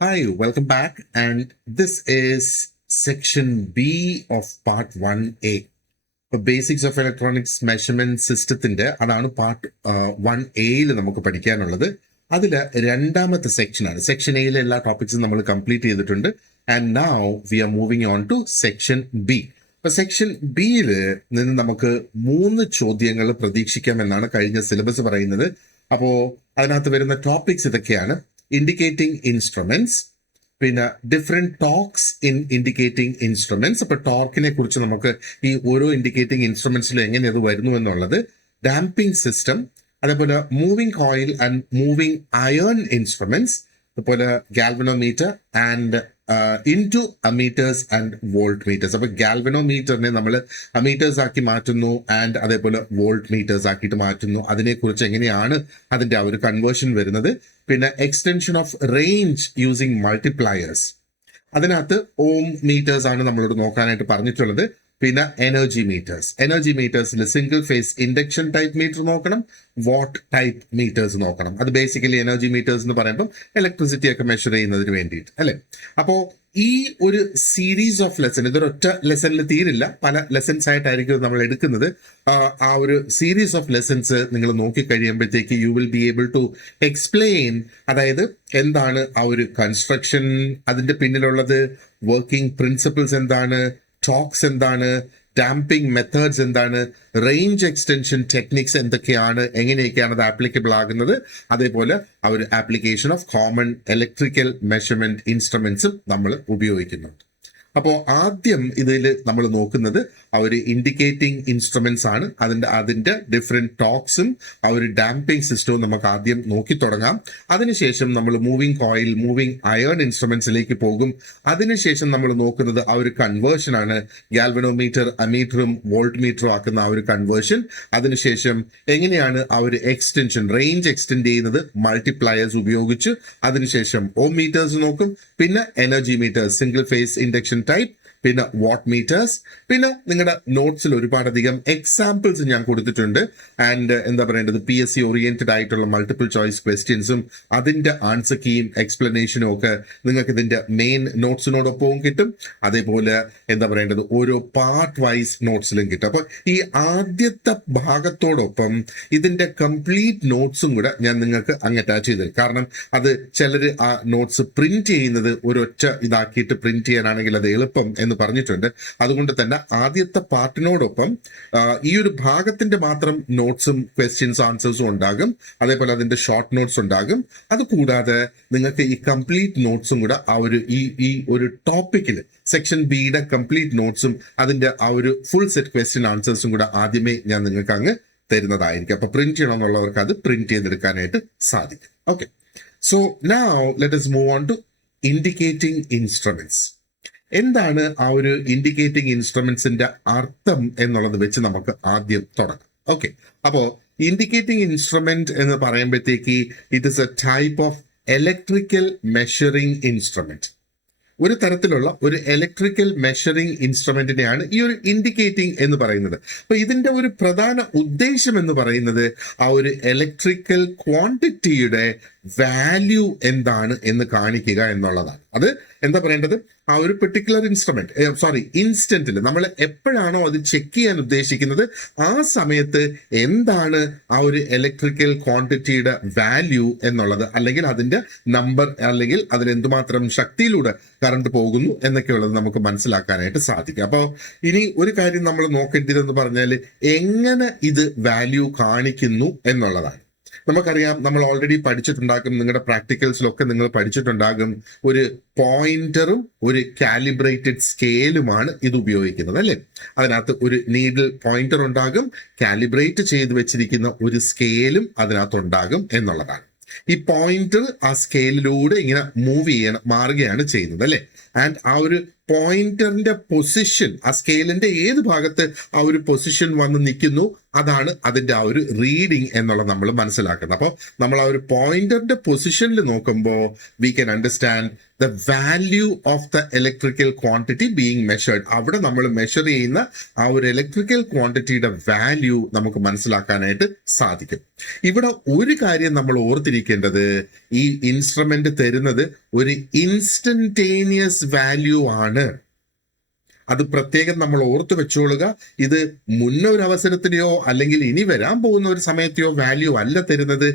Hi, welcome back. And this is section B of part 1A. ഇപ്പൊ basics of electronics measurement സിസ്റ്റത്തിന്റെ അതാണ് part 1A നമുക്ക് പഠിക്കാനുള്ളത്. അതിൽ രണ്ടാമത്തെ സെക്ഷനാണ്. സെക്ഷൻ എയിലെ എല്ലാ ടോപ്പിക്സും നമ്മൾ കംപ്ലീറ്റ് ചെയ്തിട്ടുണ്ട്. And now we are moving on to section B. ഇപ്പൊ സെക്ഷൻ ബിയിൽ നിന്ന് നമുക്ക് 3 ചോദ്യങ്ങൾ പ്രതീക്ഷിക്കാം എന്നാണ് കഴിഞ്ഞ സിലബസ് പറയുന്നത്. അപ്പോ അതിനകത്ത് വരുന്ന ടോപ്പിക്സ് ഇതൊക്കെയാണ്: ഇൻഡിക്കേറ്റിംഗ് ഇൻസ്ട്രുമെന്റ്സ്, പിന്നെ ഡിഫറെന്റ് ടോർക്സ് ഇൻ ഇൻഡിക്കേറ്റിംഗ് ഇൻസ്ട്രുമെന്റ്സ്. അപ്പൊ ടോർക്കിനെ കുറിച്ച് നമുക്ക് ഈ ഓരോ ഇൻഡിക്കേറ്റിംഗ് ഇൻസ്ട്രുമെന്റ്സിലും എങ്ങനെ അത് വരുന്നു എന്നുള്ളത്, ഡാമ്പിംഗ് സിസ്റ്റം, അതേപോലെ moving coil and moving iron instruments, അതുപോലെ galvanometer and into ammeters and voltmeters. അപ്പൊ ഗാൽവനോമീറ്ററിനെ നമ്മൾ അമീറ്റേഴ്സ് ആക്കി മാറ്റുന്നു ആൻഡ് അതേപോലെ വോൾട്ട് മീറ്റേഴ്സ് ആക്കിയിട്ട് മാറ്റുന്നു. അതിനെക്കുറിച്ച് എങ്ങനെയാണ് അതിന്റെ ആ ഒരു കൺവേർഷൻ വരുന്നത്. പിന്നെ extension of range using multipliers, അതിനകത്ത് ഓം മീറ്റേഴ്സ് ആണ് നമ്മളോട് നോക്കാനായിട്ട് പറഞ്ഞിട്ടുള്ളത്. പിന്നെ എനർജി മീറ്റേഴ്സിൽ single phase induction type meter നോക്കണം, വാട്ട് ടൈപ്പ് മീറ്റേഴ്സ് നോക്കണം. അത് ബേസിക്കലി എനർജി മീറ്റേഴ്സ് എന്ന് പറയുമ്പോൾ ഇലക്ട്രിസിറ്റി ഒക്കെ മെഷർ ചെയ്യുന്നതിന് വേണ്ടിയിട്ട് അല്ലെ. അപ്പോ ഈ ഒരു സീരീസ് ഓഫ് ലെസൺ, ഇതൊരൊറ്റ ലെസണിൽ തീരില്ല, പല ലെസൺസ് ആയിട്ടായിരിക്കും നമ്മൾ എടുക്കുന്നത്. ആ ഒരു സീരീസ് ഓഫ് ലെസൺസ് നിങ്ങൾ നോക്കിക്കഴിയുമ്പോഴത്തേക്ക് you will be able to explain, അതായത് എന്താണ് ആ ഒരു കൺസ്ട്രക്ഷൻ, അതിന്റെ പിന്നിലുള്ളത് വർക്കിംഗ് പ്രിൻസിപ്പിൾസ് എന്താണ്, ടോക്സ് എന്താണ്, ഡാമ്പിംഗ് മെത്തേഡ്സ് എന്താണ്, റേഞ്ച് എക്സ്റ്റൻഷൻ ടെക്നിക്സ് എന്തൊക്കെയാണ്, എങ്ങനെയൊക്കെയാണ് അത് ആപ്ലിക്കബിൾ ആകുന്നത്, അതേപോലെ ആ ഒരു application of common electrical measurement ഇൻസ്ട്രുമെന്റ്സും നമ്മൾ ഉപയോഗിക്കുന്നുണ്ട്. അപ്പോൾ ആദ്യം ഇതിൽ നമ്മൾ നോക്കുന്നത് ആ ഒരു ഇൻഡിക്കേറ്റിംഗ് ഇൻസ്ട്രുമെന്റ്സ് ആണ്. അതിന്റെ ഡിഫറെന്റ് ടോക്സും ആ ഒരു ഡാമ്പിംഗ് സിസ്റ്റവും നമുക്ക് ആദ്യം നോക്കി തുടങ്ങാം. അതിനുശേഷം നമ്മൾ മൂവിംഗ് കോയിൽ, മൂവിംഗ് അയൺ ഇൻസ്ട്രുമെന്റ്സിലേക്ക് പോകും. അതിനുശേഷം നമ്മൾ നോക്കുന്നത് ആ ഒരു കൺവേർഷൻ ആണ്, ഗാൽവനോമീറ്റർ അമീറ്ററും വോൾട്ട് മീറ്ററും ആക്കുന്ന ആ ഒരു കൺവേർഷൻ. അതിനുശേഷം എങ്ങനെയാണ് ആ ഒരു എക്സ്റ്റൻഷൻ, റേഞ്ച് എക്സ്റ്റെൻഡ് ചെയ്യുന്നത് മൾട്ടിപ്ലയേഴ്സ് ഉപയോഗിച്ച്. അതിനുശേഷം ഓം മീറ്റേഴ്സ് നോക്കും, പിന്നെ energy meters, single phase induction type, പിന്നെ വാട്ട് മീറ്റേഴ്സ്. പിന്നെ നിങ്ങളുടെ നോട്ട്സിൽ ഒരുപാടധികം എക്സാമ്പിൾസ് ഞാൻ കൊടുത്തിട്ടുണ്ട്. ആൻഡ് എന്താ പറയേണ്ടത്, PSC ഓറിയന്റഡ് ആയിട്ടുള്ള മൾട്ടിപ്പിൾ ചോയ്സ് ക്വസ്റ്റ്യൻസും അതിന്റെ ആൻസർ കീയും എക്സ്പ്ലനേഷനും ഒക്കെ നിങ്ങൾക്ക് ഇതിന്റെ മെയിൻ നോട്ട്സിനോടൊപ്പവും കിട്ടും. അതേപോലെ എന്താ പറയേണ്ടത്, ഓരോ പാർട്ട് വൈസ് നോട്ട്സിലും കിട്ടും. അപ്പൊ ഈ ആദ്യത്തെ ഭാഗത്തോടൊപ്പം ഇതിന്റെ കംപ്ലീറ്റ് നോട്ട്സും കൂടെ ഞാൻ നിങ്ങൾക്ക് അങ്ങ് അറ്റാച്ച് ചെയ്ത്, കാരണം അത് ചിലർ ആ നോട്ട്സ് പ്രിന്റ് ചെയ്യുന്നത് ഒരൊറ്റ ഇതാക്കിയിട്ട് പ്രിന്റ് ചെയ്യാനാണെങ്കിൽ അത് എളുപ്പം എന്ന് പറഞ്ഞിട്ടുണ്ട്. അതുകൊണ്ട് തന്നെ ആദ്യത്തെ പാർട്ടിനോടൊപ്പം ഈ ഒരു ഭാഗത്തിന്റെ മാത്രം നോട്ട്സും ക്വസ്റ്റ്യൻസ് ആൻസേഴ്സും ഉണ്ടാകും. അതേപോലെ അതിന്റെ ഷോർട്ട് നോട്ട്സ് ഉണ്ടാകും. അതുകൂടാതെ നിങ്ങൾക്ക് ഈ കംപ്ലീറ്റ് നോട്ട്സും കൂടെ ആ ഒരു ഈ ഒരു ടോപ്പിക്കിൽ സെക്ഷൻ ബിയുടെ കംപ്ലീറ്റ് നോട്ട്സും അതിന്റെ ആ ഒരു ഫുൾ സെറ്റ് ക്വസ്റ്റ്യൻ ആൻസേഴ്സും കൂടെ ആദ്യമേ ഞാൻ നിങ്ങൾക്ക് അങ്ങ് തരുന്നതായിരിക്കും. അപ്പൊ പ്രിന്റ് ചെയ്യണമെന്നുള്ളവർക്ക് അത് പ്രിന്റ് ചെയ്തെടുക്കാനായിട്ട് സാധിക്കും. Okay, so now let us move on to indicating instruments. എന്താണ് ആ ഒരു ഇൻഡിക്കേറ്റിംഗ് ഇൻസ്ട്രുമെന്റ്സിന്റെ അർത്ഥം എന്നുള്ളത് വെച്ച് നമുക്ക് ആദ്യം തുടങ്ങാം. ഓക്കെ, അപ്പോ ഇൻഡിക്കേറ്റിംഗ് ഇൻസ്ട്രുമെന്റ് എന്ന് പറയുമ്പോഴത്തേക്ക് it is A type of electrical measuring instrument. ഒരു തരത്തിലുള്ള ഒരു ഇലക്ട്രിക്കൽ മെഷറിംഗ് ഇൻസ്ട്രുമെന്റിനെയാണ് ഈ ഒരു ഇൻഡിക്കേറ്റിംഗ് എന്ന് പറയുന്നത്. അപ്പൊ ഇതിന്റെ ഒരു പ്രധാന ഉദ്ദേശം എന്ന് പറയുന്നത് ആ ഒരു ഇലക്ട്രിക്കൽ ക്വാണ്ടിറ്റിയുടെ വാല്യൂ എന്താണ് എന്ന് കാണിക്കുക എന്നുള്ളതാണ്. അത് എന്താ പറയേണ്ടത്, ആ ഒരു പെർട്ടിക്കുലർ ഇൻസ്റ്റന്റിൽ നമ്മൾ എപ്പോഴാണോ അത് ചെക്ക് ചെയ്യാൻ ഉദ്ദേശിക്കുന്നത് ആ സമയത്ത് എന്താണ് ആ ഒരു ഇലക്ട്രിക്കൽ ക്വാണ്ടിറ്റിയുടെ വാല്യൂ എന്നുള്ളത്, അല്ലെങ്കിൽ അതിന്റെ നമ്പർ, അല്ലെങ്കിൽ അതിന് എന്തുമാത്രം ശക്തിയിലൂടെ കറണ്ട് പോകുന്നു എന്നൊക്കെയുള്ളത് നമുക്ക് മനസ്സിലാക്കാനായിട്ട് സാധിക്കും. അപ്പോൾ ഇനി ഒരു കാര്യം നമ്മൾ നോക്കേണ്ടതെന്ന് പറഞ്ഞാൽ എങ്ങനെ ഇത് വാല്യൂ കാണിക്കുന്നു എന്നുള്ളതാണ്. നമുക്കറിയാം, നമ്മൾ ഓൾറെഡി പഠിച്ചിട്ടുണ്ടാകും, നിങ്ങളുടെ പ്രാക്ടിക്കൽസിലൊക്കെ നിങ്ങൾ പഠിച്ചിട്ടുണ്ടാകും, ഒരു പോയിന്ററും ഒരു കാലിബ്രേറ്റഡ് സ്കെയിലുമാണ് ഇത് ഉപയോഗിക്കുന്നത് അല്ലെ. അതിനകത്ത് ഒരു നീഡിൽ പോയിന്റർ ഉണ്ടാകും, കാലിബ്രേറ്റ് ചെയ്ത് വെച്ചിരിക്കുന്ന ഒരു സ്കെയിലും അതിനകത്തുണ്ടാകും എന്നുള്ളതാണ്. ഈ പോയിന്റർ ആ സ്കെയിലിലൂടെ ഇങ്ങനെ മാറുകയാണ് ചെയ്യുന്നത് അല്ലെ. ആൻഡ് ആ ഒരു പോയിന്ററിന്റെ പൊസിഷൻ, ആ സ്കെയിലിന്റെ ഏത് ഭാഗത്ത് ആ ഒരു പൊസിഷൻ വന്ന് നിൽക്കുന്നു അതാണ് അതിന്റെ ആ ഒരു റീഡിങ് എന്നുള്ളത് നമ്മൾ മനസ്സിലാക്കുന്നത്. അപ്പോൾ നമ്മൾ ആ ഒരു പോയിന്ററിന്റെ പൊസിഷനിൽ നോക്കുമ്പോൾ we can understand the value of the electrical quantity being measured. അവിടെ നമ്മൾ മെഷർ ചെയ്യുന്ന ആ ഒരു ഇലക്ട്രിക്കൽ ക്വാണ്ടിറ്റിയുടെ വാല്യൂ നമുക്ക് മനസ്സിലാക്കാനായിട്ട് സാധിക്കും. ഇവിടെ ഒരു കാര്യം നമ്മൾ ഓർത്തിരിക്കേണ്ടത്, ഈ ഇൻസ്ട്രുമെന്റ് തരുന്നത് ഒരു ഇൻസ്റ്റന്റേനിയസ് വാല്യൂ ആണ്. അത് പ്രത്യേകം നമ്മൾ ഓർത്തു വെച്ചോളുക. ഇത് മുന്നൊരു അവസരത്തിലെയോ അല്ലെങ്കിൽ ഇനി വരാൻ പോകുന്ന ഒരു സമയത്തെയോ വാല്യൂ അല്ല തരുന്നത്,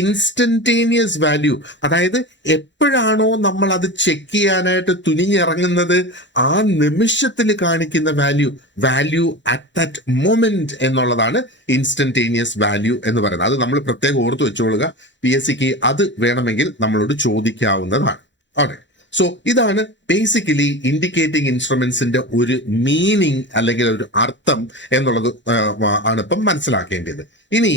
ഇൻസ്റ്റന്റേനിയസ് വാല്യൂ. അതായത് എപ്പോഴാണോ നമ്മൾ അത് ചെക്ക് ചെയ്യാനായിട്ട് തുനിഞ്ഞിറങ്ങുന്നത്, ആ നിമിഷത്തിൽ കാണിക്കുന്ന വാല്യൂ അറ്റ് ദാറ്റ് മൊമെന്റ് എന്നുള്ളതാണ് ഇൻസ്റ്റന്റേനിയസ് വാല്യൂ എന്ന് പറയുന്നത്. അത് നമ്മൾ പ്രത്യേകം ഓർത്തു വെച്ചോളുക. PSC അത് വേണമെങ്കിൽ നമ്മളോട് ചോദിക്കാവുന്നതാണ്. ഓക്കെ, സോ ഇതാണ് ബേസിക്കലി ഇൻഡിക്കേറ്റിംഗ് ഇൻസ്ട്രുമെന്റ്സിന്റെ ഒരു മീനിങ് അല്ലെങ്കിൽ ഒരു അർത്ഥം എന്നുള്ളത് ആണ് ഇപ്പം മനസ്സിലാക്കേണ്ടത്. ഇനി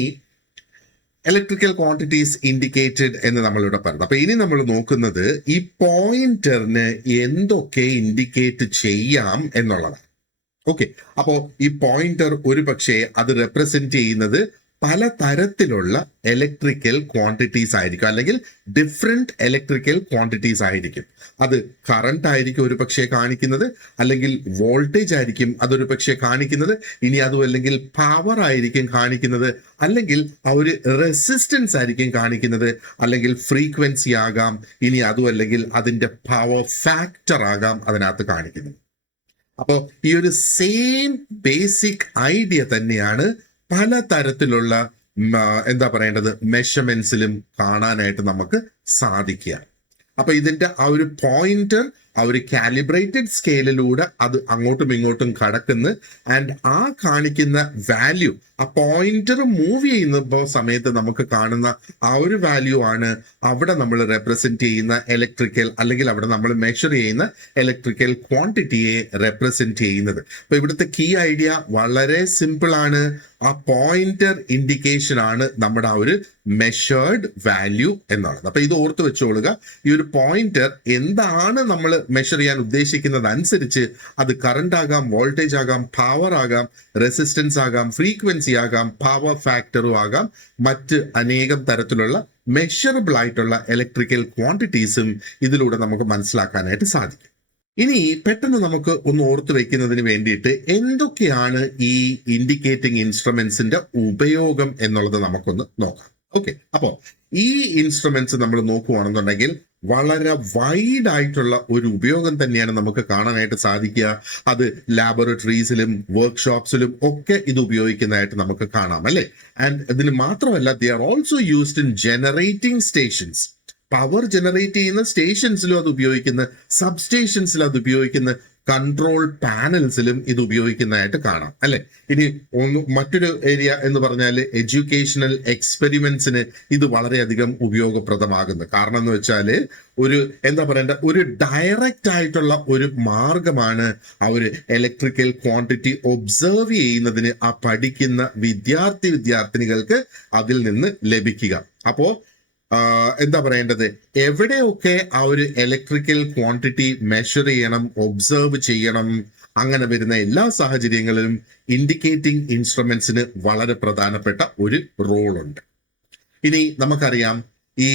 ഇലക്ട്രിക്കൽ ക്വാണ്ടിറ്റീസ് ഇൻഡിക്കേറ്റഡ് എന്ന് നമ്മളിവിടെ പറയുന്നത്. അപ്പൊ ഇനി നമ്മൾ നോക്കുന്നത് ഈ പോയിന്ററിന് എന്തൊക്കെ ഇൻഡിക്കേറ്റ് ചെയ്യാം എന്നുള്ളതാണ്. ഓക്കെ, അപ്പോ ഈ പോയിന്റർ ഒരു പക്ഷേ അത് റെപ്രസെന്റ് ചെയ്യുന്നത് പല തരത്തിലുള്ള ഇലക്ട്രിക്കൽ ക്വാണ്ടിറ്റീസ് ആയിരിക്കും, അല്ലെങ്കിൽ ഡിഫറെന്റ് ഇലക്ട്രിക്കൽ ക്വാണ്ടിറ്റീസ് ആയിരിക്കും. അത് കറണ്ട് ആയിരിക്കും ഒരു പക്ഷേ കാണിക്കുന്നത്, അല്ലെങ്കിൽ വോൾട്ടേജ് ആയിരിക്കും അതൊരു പക്ഷേ കാണിക്കുന്നത്, ഇനി അതും അല്ലെങ്കിൽ പവർ ആയിരിക്കും കാണിക്കുന്നത്, അല്ലെങ്കിൽ ആ ഒരു റെസിസ്റ്റൻസ് ആയിരിക്കും കാണിക്കുന്നത്, അല്ലെങ്കിൽ ഫ്രീക്വൻസി ആകാം, ഇനി അതും അല്ലെങ്കിൽ അതിന്റെ പവർ ഫാക്ടർ ആകാം അതിനകത്ത് കാണിക്കുന്നത്. അപ്പോൾ ഈ ഒരു സെയിം ബേസിക് ഐഡിയ തന്നെയാണ് പല തരത്തിലുള്ള എന്താ പറയേണ്ടത് മെഷർമെന്റ്സിലും കാണാനായിട്ട് നമുക്ക് സാധിക്കുക. അപ്പൊ ഇതിന്റെ ആ ഒരു പോയിന്റർ ആ ഒരു കാലിബ്രേറ്റഡ് സ്കെയിലിലൂടെ അത് അങ്ങോട്ടും ഇങ്ങോട്ടും കടക്കുന്നു. ആൻഡ് ആ കാണിക്കുന്ന വാല്യൂ, ആ പോയിന്റർ മൂവ് ചെയ്യുന്ന സമയത്ത് നമുക്ക് കാണുന്ന ആ ഒരു വാല്യൂ ആണ് അവിടെ നമ്മൾ റെപ്രസെന്റ് ചെയ്യുന്ന ഇലക്ട്രിക്കൽ, അല്ലെങ്കിൽ അവിടെ നമ്മൾ മെഷർ ചെയ്യുന്ന ഇലക്ട്രിക്കൽ ക്വാണ്ടിറ്റിയെ റെപ്രസെന്റ് ചെയ്യുന്നത്. അപ്പൊ ഇവിടുത്തെ കീ ഐഡിയ വളരെ സിമ്പിൾ ആണ്. ആ പോയിന്റർ ഇൻഡിക്കേഷൻ ആണ് നമ്മുടെ ആ ഒരു മെഷേർഡ് വാല്യൂ എന്നുള്ളത്. അപ്പൊ ഇത് ഓർത്ത് വെച്ചോളുക. ഈ ഒരു പോയിന്റർ എന്താണ് നമ്മൾ മെഷർ ചെയ്യാൻ ഉദ്ദേശിക്കുന്നത് അനുസരിച്ച് അത് കറണ്ട് ആകാം, വോൾട്ടേജ് ആകാം, പവർ ആകാം, റെസിസ്റ്റൻസ് ആകാം, ഫ്രീക്വൻസി ആകാം, പവർ ഫാക്ടറും ആകാം, മറ്റ് അനേകം തരത്തിലുള്ള മെഷറബിൾ ആയിട്ടുള്ള ഇലക്ട്രിക്കൽ ക്വാണ്ടിറ്റീസും ഇതിലൂടെ നമുക്ക് മനസ്സിലാക്കാനായിട്ട് സാധിക്കും. ഇനി പെട്ടെന്ന് നമുക്ക് ഒന്ന് ഓർത്തു വെക്കുന്നതിന് വേണ്ടിയിട്ട് എന്തൊക്കെയാണ് ഈ ഇൻഡിക്കേറ്റിംഗ് ഇൻസ്ട്രുമെന്റ്സിന്റെ ഉപയോഗം എന്നുള്ളത് നമുക്കൊന്ന് നോക്കാം. ഓക്കെ, അപ്പോ ഈ ഇൻസ്ട്രുമെന്റ്സ് നമ്മൾ നോക്കുകയാണെന്നുണ്ടെങ്കിൽ വളരെ വൈഡ് ആയിട്ടുള്ള ഒരു ഉപയോഗം തന്നെയാണ് നമുക്ക് കാണാനായിട്ട് സാധിക്കുക. അത് ലാബോറട്ടറീസിലും വർക്ക്ഷോപ്സിലും ഒക്കെ ഇത് ഉപയോഗിക്കുന്നതായിട്ട് നമുക്ക് കാണാം, അല്ലെ? ആൻഡ് ഇതിന് മാത്രമല്ല, they are also used in generating stations. Power generate ചെയ്യുന്ന സ്റ്റേഷൻസിലും അത് ഉപയോഗിക്കുന്ന, സബ് സ്റ്റേഷൻസിലും അത് ഉപയോഗിക്കുന്ന, കൺട്രോൾ പാനൽസിലും ഇത് ഉപയോഗിക്കുന്നതായിട്ട് കാണാം, അല്ലെ? ഇനി മറ്റൊരു ഏരിയ എന്ന് പറഞ്ഞാൽ എഡ്യൂക്കേഷണൽ എക്സ്പെരിമെന്റ്സിന് ഇത് വളരെയധികം ഉപയോഗപ്രദമാകുന്നു. കാരണം എന്ന് വെച്ചാൽ ഒരു എന്താ പറയണ്ട, ഒരു ഡയറക്റ്റ് ആയിട്ടുള്ള ഒരു മാർഗമാണ് ആ ഒരു ഇലക്ട്രിക്കൽ ക്വാണ്ടിറ്റി ഒബ്സർവ് ചെയ്യുന്നതിന് ആ പഠിക്കുന്ന വിദ്യാർത്ഥിനികൾക്ക് അതിൽ നിന്ന് ലഭിക്കുക. അപ്പോ എന്താ പറയേണ്ടത്, എവിടെയൊക്കെ ആ ഒരു ഇലക്ട്രിക്കൽ ക്വാണ്ടിറ്റി മെഷർ ചെയ്യണം, ഒബ്സർവ് ചെയ്യണം, അങ്ങനെ വരുന്ന എല്ലാ സാഹചര്യങ്ങളിലും ഇൻഡിക്കേറ്റിംഗ് ഇൻസ്ട്രുമെന്റ്സിന് വളരെ പ്രധാനപ്പെട്ട ഒരു റോളുണ്ട്. ഇനി നമുക്കറിയാം, ഈ